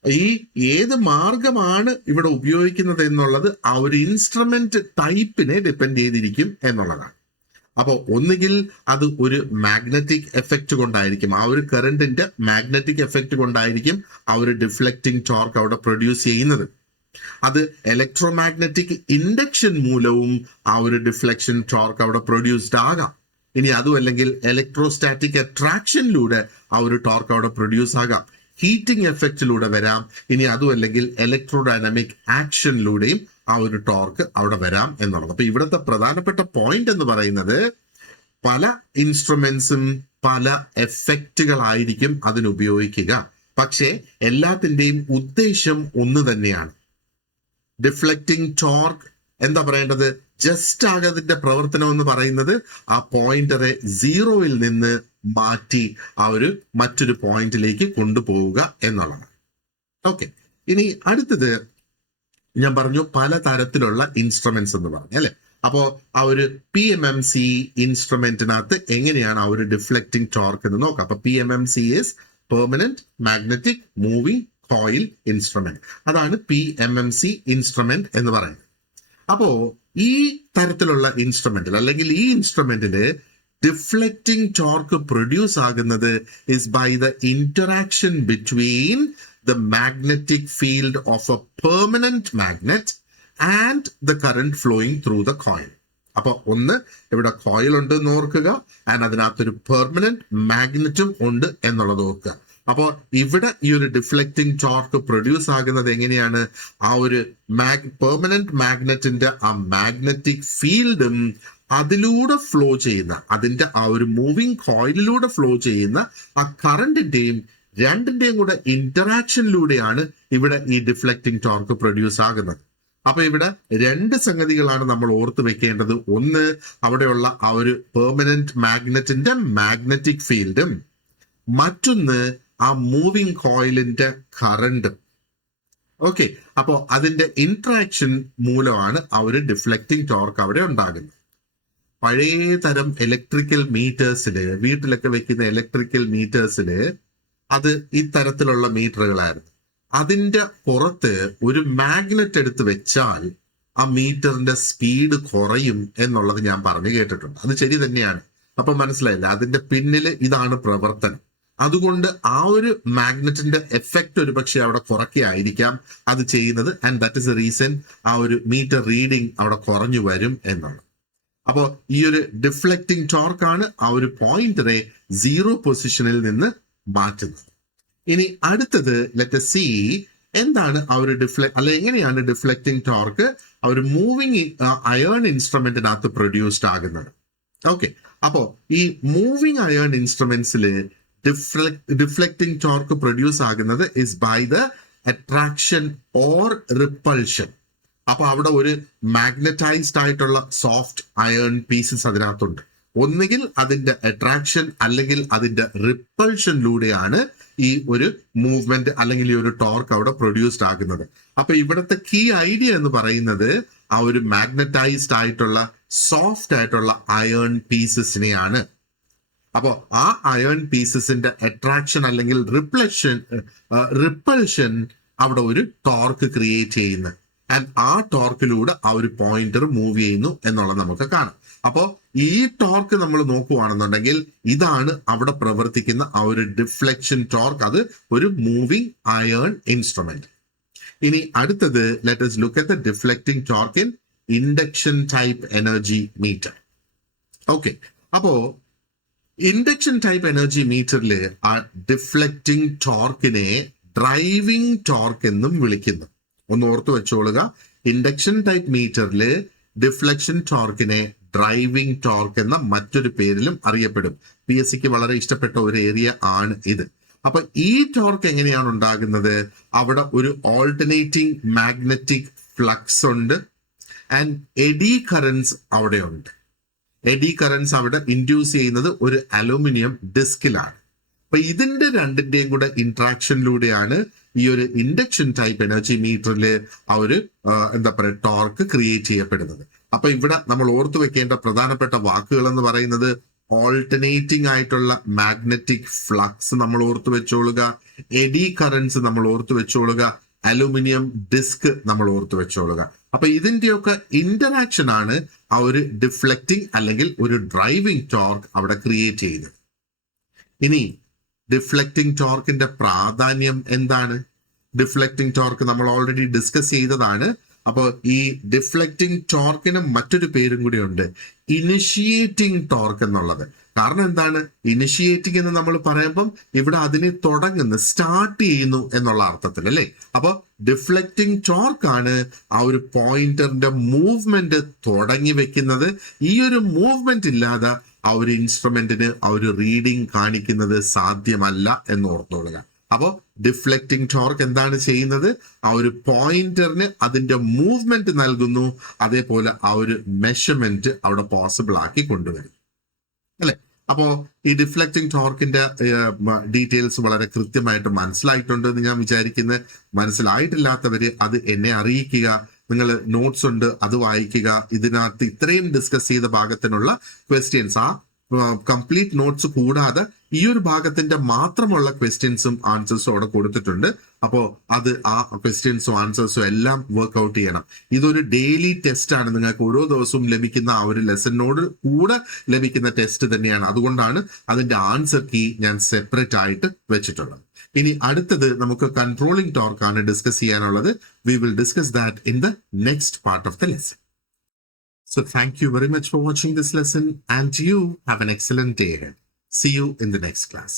ഈ ഏത് മാർഗമാണ് ഇവിടെ ഉപയോഗിക്കുന്നത് എന്നുള്ളത് ആ ഒരു ഇൻസ്ട്രുമെന്റ് ടൈപ്പിനെ ഡിപ്പെൻഡ് ചെയ്തിരിക്കും എന്നുള്ളതാണ്. അപ്പോൾ ഒന്നുകിൽ അത് ഒരു മാഗ്നറ്റിക് എഫക്റ്റ് കൊണ്ടായിരിക്കും, ആ ഒരു കറണ്ടിന്റെ മാഗ്നറ്റിക് എഫക്റ്റ് കൊണ്ടായിരിക്കും ആ ഒരു ഡിഫ്ലക്റ്റിംഗ് ടോർക്ക് അവിടെ പ്രൊഡ്യൂസ് ചെയ്യുന്നത്. അത് ഇലക്ട്രോമാഗ്നറ്റിക് ഇൻഡക്ഷൻ മൂലവും ആ ഒരു ഡിഫ്ലക്ഷൻ ടോർക്ക് അവിടെ പ്രൊഡ്യൂസ്ഡ് ആകാം. ഇനി അതും അല്ലെങ്കിൽ ഇലക്ട്രോസ്റ്റാറ്റിക് അട്രാക്ഷനിലൂടെ ആ ഒരു ടോർക്ക് അവിടെ പ്രൊഡ്യൂസ് ആകാം. ഹീറ്റിംഗ് എഫക്റ്റിലൂടെ വരാം. ഇനി അതും അല്ലെങ്കിൽ ഇലക്ട്രോഡൈനാമിക് ആക്ഷനിലൂടെയും ആ ഒരു ടോർക്ക് അവിടെ വരാം എന്നുള്ളത്. അപ്പൊ ഇവിടുത്തെ പ്രധാനപ്പെട്ട പോയിന്റ് എന്ന് പറയുന്നത് പല ഇൻസ്ട്രുമെന്റ്സും പല എഫക്റ്റുകളായിരിക്കും അതിനുപയോഗിക്കുക, പക്ഷേ എല്ലാത്തിന്റെയും ഉദ്ദേശം ഒന്ന് തന്നെയാണ്. ഡിഫ്ലക്റ്റിംഗ് ടോർക്ക് എന്താ പറയേണ്ടത്? ജസ്റ്റ് ആകതിന്റെ പ്രവർത്തനം എന്ന് പറയുന്നത് ആ പോയിന്ററെ സീറോയിൽ നിന്ന് മാറ്റി ആ ഒരു മറ്റൊരു പോയിന്റിലേക്ക് കൊണ്ടുപോവുക എന്നുള്ളതാണ്. ഓക്കെ, ഇനി അടുത്തത് ഞാൻ പറഞ്ഞു പല തരത്തിലുള്ള ഇൻസ്ട്രുമെന്റ്സ് എന്ന് പറഞ്ഞു, അല്ലെ? അപ്പോ ആ ഒരു PMMC ഇൻസ്ട്രുമെന്റിനകത്ത് എങ്ങനെയാണ് ആ ഒരു ഡിഫ്ലക്റ്റിംഗ് ടോർക്ക് എന്ന് നോക്കാം. അപ്പൊ PMMC is permanent magnetic moving coil instrument. അതാണ് PMMC ഇൻസ്ട്രുമെന്റ് എന്ന് പറയുന്നത്. അപ്പോ ഈ തരത്തിലുള്ള ഇൻസ്ട്രുമെന്റിൽ അല്ലെങ്കിൽ ഈ ഇൻസ്ട്രുമെന്റില് ഡിഫ്ലക്റ്റിംഗ് ടോർക്ക് പ്രൊഡ്യൂസ് ആകുന്നത് is by the interaction between the magnetic field of a permanent magnet and the current flowing through the coil. അപ്പൊ ഒന്ന് ഇവിടെ കോയിൽ ഉണ്ട് എന്ന് ഓർക്കുക, ആൻഡ് അതിനകത്തൊരു പെർമനന്റ് മാഗ്നറ്റും ഉണ്ട് എന്നുള്ളത് ഓർക്കുക. അപ്പോ ഇവിടെ ഈ ഒരു ഡിഫ്ലക്റ്റിംഗ് ടോർക്ക് പ്രൊഡ്യൂസ് ആകുന്നത് എങ്ങനെയാണ്? ആ ഒരു പെർമനന്റ് മാഗ്നറ്റിന്റെ ആ മാഗ്നറ്റിക് ഫീൽഡും അതിലൂടെ ഫ്ലോ ചെയ്യുന്ന അതിന്റെ ആ ഒരു മൂവിങ് കോയിലിലൂടെ ഫ്ലോ ചെയ്യുന്ന ആ കറണ്ടിന്റെയും രണ്ടിന്റെയും കൂടെ ഇന്ററാക്ഷനിലൂടെയാണ് ഇവിടെ ഈ ഡിഫ്ലക്റ്റിംഗ് ടോർക്ക് പ്രൊഡ്യൂസ് ആകുന്നത്. അപ്പൊ ഇവിടെ രണ്ട് സംഗതികളാണ് നമ്മൾ ഓർത്ത് വെക്കേണ്ടത്. ഒന്ന്, അവിടെയുള്ള ആ ഒരു പെർമനന്റ് മാഗ്നറ്റിന്റെ മാഗ്നറ്റിക് ഫീൽഡും, മറ്റൊന്ന് ആ മൂവിങ് കോയിലിന്റെ കറണ്ടും. ഓക്കെ, അപ്പോ അതിന്റെ ഇന്ററാക്ഷൻ മൂലമാണ് ആ ഒരു ഡിഫ്ലക്റ്റിംഗ് ടോർക്ക് അവിടെ ഉണ്ടാകുന്നത്. പഴയ തരം ഇലക്ട്രിക്കൽ മീറ്റേഴ്സില്, വീട്ടിലൊക്കെ വെക്കുന്ന ഇലക്ട്രിക്കൽ മീറ്റേഴ്സില് അത് ഇത്തരത്തിലുള്ള മീറ്ററുകളായിരുന്നു. അതിന്റെ പുറത്ത് ഒരു മാഗ്നറ്റ് എടുത്ത് വെച്ചാൽ ആ മീറ്ററിന്റെ സ്പീഡ് കുറയും എന്നുള്ളത് ഞാൻ പറഞ്ഞു കേട്ടിട്ടുണ്ട്. അത് ശരി തന്നെയാണ്. അപ്പൊ മനസ്സിലായില്ല, അതിന്റെ പിന്നില് ഇതാണ് പ്രവർത്തനം. അതുകൊണ്ട് ആ ഒരു മാഗ്നറ്റിന്റെ എഫക്റ്റ് ഒരു പക്ഷെ അവിടെ കുറയ്ക്കായിരിക്കാം അത് ചെയ്യുന്നത്. And that is A reason ആ ഒരു മീറ്റർ റീഡിങ് അവിടെ കുറഞ്ഞു വരും എന്നുള്ളത്. അപ്പോൾ ഈ ഒരു ഡിഫ്ലക്റ്റിംഗ് ടോർക്കാണ് ആ ഒരു പോയിന്ററെ 0 പൊസിഷനിൽ നിന്ന് മാറ്റുന്നത്. ഇനി അടുത്തത് ലെറ്റ് സി എന്താണ് ആ ഒരു എങ്ങനെയാണ് ഡിഫ്ലക്റ്റിംഗ് ടോർക്ക് ആ ഒരു മൂവിങ് അയേൺ ഇൻസ്ട്രുമെന്റിനകത്ത് പ്രൊഡ്യൂസ്ഡ് ആകുന്നത്. ഓക്കെ, അപ്പോ ഈ മൂവിങ് അയേൺ ഇൻസ്ട്രുമെന്റ്സില് ഡിഫ്ലക്റ്റിംഗ് ടോർക്ക് പ്രൊഡ്യൂസ് ആകുന്നത് is by the attraction or repulsion. അപ്പൊ അവിടെ ഒരു മാഗ്നറ്റൈസ്ഡ് ആയിട്ടുള്ള സോഫ്റ്റ് അയേൺ പീസസ് അതിനകത്തുണ്ട്. ഒന്നുകിൽ അതിന്റെ അട്രാക്ഷൻ അല്ലെങ്കിൽ അതിന്റെ റിപ്പൾഷനിലൂടെയാണ് ഈ ഒരു മൂവ്മെന്റ് അല്ലെങ്കിൽ ഈ ഒരു ടോർക്ക് അവിടെ പ്രൊഡ്യൂസ്ഡ് ആകുന്നത്. അപ്പൊ ഇവിടുത്തെ കീ ഐഡിയ എന്ന് പറയുന്നത് ആ ഒരു മാഗ്നറ്റൈസ്ഡ് ആയിട്ടുള്ള സോഫ്റ്റ് ആയിട്ടുള്ള അയേൺ പീസസിനെയാണ്. അപ്പോ ആ അയേൺ പീസസിന്റെ അട്രാക്ഷൻ അല്ലെങ്കിൽ റിപ്പൾഷൻ അവിടെ ഒരു ടോർക്ക് ക്രിയേറ്റ് ചെയ്യുന്നു. ആൻഡ് ആ ടോർക്കിലൂടെ ആ ഒരു പോയിന്റർ മൂവ് ചെയ്യുന്നു എന്നുള്ളത് നമുക്ക് കാണാം. അപ്പോ ഈ ടോർക്ക് നമ്മൾ നോക്കുവാണെന്നുണ്ടെങ്കിൽ ഇതാണ് അവിടെ പ്രവർത്തിക്കുന്ന ആ ഒരു ഡിഫ്ലക്ഷൻ ടോർക്ക്. അത് ഒരു മൂവിങ് അയേൺ ഇൻസ്ട്രുമെന്റ്. ഇനി അടുത്തത് let us look at the deflecting torque in induction type energy meter. Okay, അപ്പോ ഇൻഡക്ഷൻ ടൈപ്പ് എനർജി മീറ്ററിൽ ആ ഡിഫ്ലക്റ്റിംഗ് ടോർക്കിനെ ഡ്രൈവിംഗ് ടോർക്ക് എന്നും വിളിക്കുന്നു. ഒന്ന് ഓർത്തു വെച്ചോളുക, ഇൻഡക്ഷൻ ടൈപ്പ് മീറ്ററിൽ ഡിഫ്ലക്ഷൻ ടോർക്കിനെ ഡ്രൈവിംഗ് ടോർക്ക് എന്ന മറ്റൊരു പേരിലും അറിയപ്പെടും. PSCക്ക് വളരെ ഇഷ്ടപ്പെട്ട ഒരു ഏരിയ ആണ് ഇത്. അപ്പൊ ഈ ടോർക്ക് എങ്ങനെയാണ് ഉണ്ടാകുന്നത്? അവിടെ ഒരു ഓൾട്ടർനേറ്റിംഗ് മാഗ്നറ്റിക് ഫ്ലക്സ് ഉണ്ട് ആൻഡ് എഡി കറൻസ് അവിടെ ഉണ്ട്. എഡി കറൻസ് അവിടെ ഇൻഡ്യൂസ് ചെയ്യുന്നത് ഒരു അലൂമിനിയം ഡിസ്കിലാണ്. അപ്പൊ ഇതിന്റെ രണ്ടിന്റെയും കൂടെ ഇന്ററാക്ഷനിലൂടെയാണ് ഈ ഒരു ഇൻഡക്ഷൻ ടൈപ്പ് എനർജി മീറ്ററിൽ ആ ഒരു എന്താ പറയുക ടോർക്ക് ക്രിയേറ്റ് ചെയ്യപ്പെടുന്നത്. അപ്പൊ ഇവിടെ നമ്മൾ ഓർത്തു വെക്കേണ്ട പ്രധാനപ്പെട്ട വാക്കുകൾ എന്ന് പറയുന്നത് ഓൾട്ടർനേറ്റിംഗ് ആയിട്ടുള്ള മാഗ്നറ്റിക് ഫ്ലക്സ് നമ്മൾ ഓർത്തു വെച്ചോളുക, എഡി കറൻസ് നമ്മൾ ഓർത്തു വെച്ചോളുക, അലൂമിനിയം ഡിസ്ക് നമ്മൾ ഓർത്തു വെച്ചോളുക. അപ്പൊ ഇതിന്റെയൊക്കെ ഇന്ററാക്ഷൻ ആണ് ആ ഒരു ഡിഫ്ലക്റ്റിംഗ് അല്ലെങ്കിൽ ഒരു ഡ്രൈവിംഗ് ടോർക്ക് അവിടെ ക്രിയേറ്റ് ചെയ്യുന്നത്. ഇനി ഡിഫ്ലക്റ്റിംഗ് ടോർക്കിന്റെ പ്രാധാന്യം എന്താണ്? ഡിഫ്ലക്റ്റിംഗ് ടോർക്ക് നമ്മൾ ഓൾറെഡി ഡിസ്കസ് ചെയ്തതാണ്. അപ്പോൾ ഈ ഡിഫ്ലക്റ്റിംഗ് ടോർക്കിന് മറ്റൊരു പേരും കൂടി ഉണ്ട്, ഇനിഷിയേറ്റിംഗ് ടോർക്ക് എന്നുള്ളത്. കാരണം എന്താണ്? ഇനിഷിയേറ്റിംഗ് എന്ന് നമ്മൾ പറയുമ്പം ഇവിടെ അതിനെ തുടങ്ങുന്നു, സ്റ്റാർട്ട് ചെയ്യുന്നു എന്നുള്ള അർത്ഥത്തിൽ അല്ലേ. അപ്പൊ ഡിഫ്ലക്റ്റിംഗ് ടോർക്ക് ആണ് ആ ഒരു പോയിന്ററിന്റെ മൂവ്മെന്റ് തുടങ്ങി വെക്കുന്നത്. ഈ ഒരു മൂവ്മെന്റ് ഇല്ലാതെ ആ ഒരു ഇൻസ്ട്രുമെന്റിന് ആ ഒരു റീഡിംഗ് കാണിക്കുന്നത് സാധ്യമല്ല എന്ന് ഓർത്തോളുക. അപ്പോൾ ഡിഫ്ലക്റ്റിംഗ് ടോർക്ക് എന്താണ് ചെയ്യുന്നത്? ആ ഒരു പോയിന്ററിന് അതിന്റെ മൂവ്മെന്റ് നൽകുന്നു, അതേപോലെ ആ ഒരു മെഷർമെന്റ് അവിടെ പോസിബിൾ ആക്കി കൊണ്ടുവരും അല്ലെ. അപ്പോ ഈ ഡിഫ്ലക്റ്റിംഗ് ടോർക്കിന്റെ ഡീറ്റെയിൽസ് വളരെ കൃത്യമായിട്ട് മനസ്സിലായിട്ടുണ്ട് എന്ന് ഞാൻ വിചാരിക്കുന്നത്. മനസ്സിലായിട്ടില്ലാത്തവര് അത് എന്നെ അറിയിക്കുക. നിങ്ങൾ നോട്ട്സ് ഉണ്ട്, അത് വായിക്കുക. ഇതിനകത്ത് ഇത്രയും ഡിസ്കസ് ചെയ്ത ഭാഗത്തിനുള്ള ക്വസ്റ്റ്യൻസ്, ആ കംപ്ലീറ്റ് നോട്ട്സ് കൂടാതെ ഈ ഒരു ഭാഗത്തിന്റെ മാത്രമുള്ള ക്വസ്റ്റ്യൻസും ആൻസേഴ്സും അവിടെ കൊടുത്തിട്ടുണ്ട്. അപ്പോൾ അത് ആ ക്വസ്റ്റ്യൻസും ആൻസേഴ്സും എല്ലാം വർക്ക്ഔട്ട് ചെയ്യണം. ഇതൊരു ഡെയിലി ടെസ്റ്റ് ആണ്. നിങ്ങൾക്ക് ഓരോ ദിവസവും ലഭിക്കുന്ന ആ ഒരു ലെസണിനോട് കൂടെ ലഭിക്കുന്ന ടെസ്റ്റ് തന്നെയാണ്. അതുകൊണ്ടാണ് അതിന്റെ ആൻസർ കീ ഞാൻ സെപ്പറേറ്റ് ആയിട്ട് വെച്ചിട്ടുള്ളത്. ഇനി അടുത്തത് നമുക്ക് കൺട്രോളിംഗ് ടോർക്ക് ആണ് ഡിസ്കസ് ചെയ്യാനുള്ളത്. We will discuss that in the next part of the lesson. So thank you very much for watching this lesson, and you have an excellent day ahead. See you in the next class.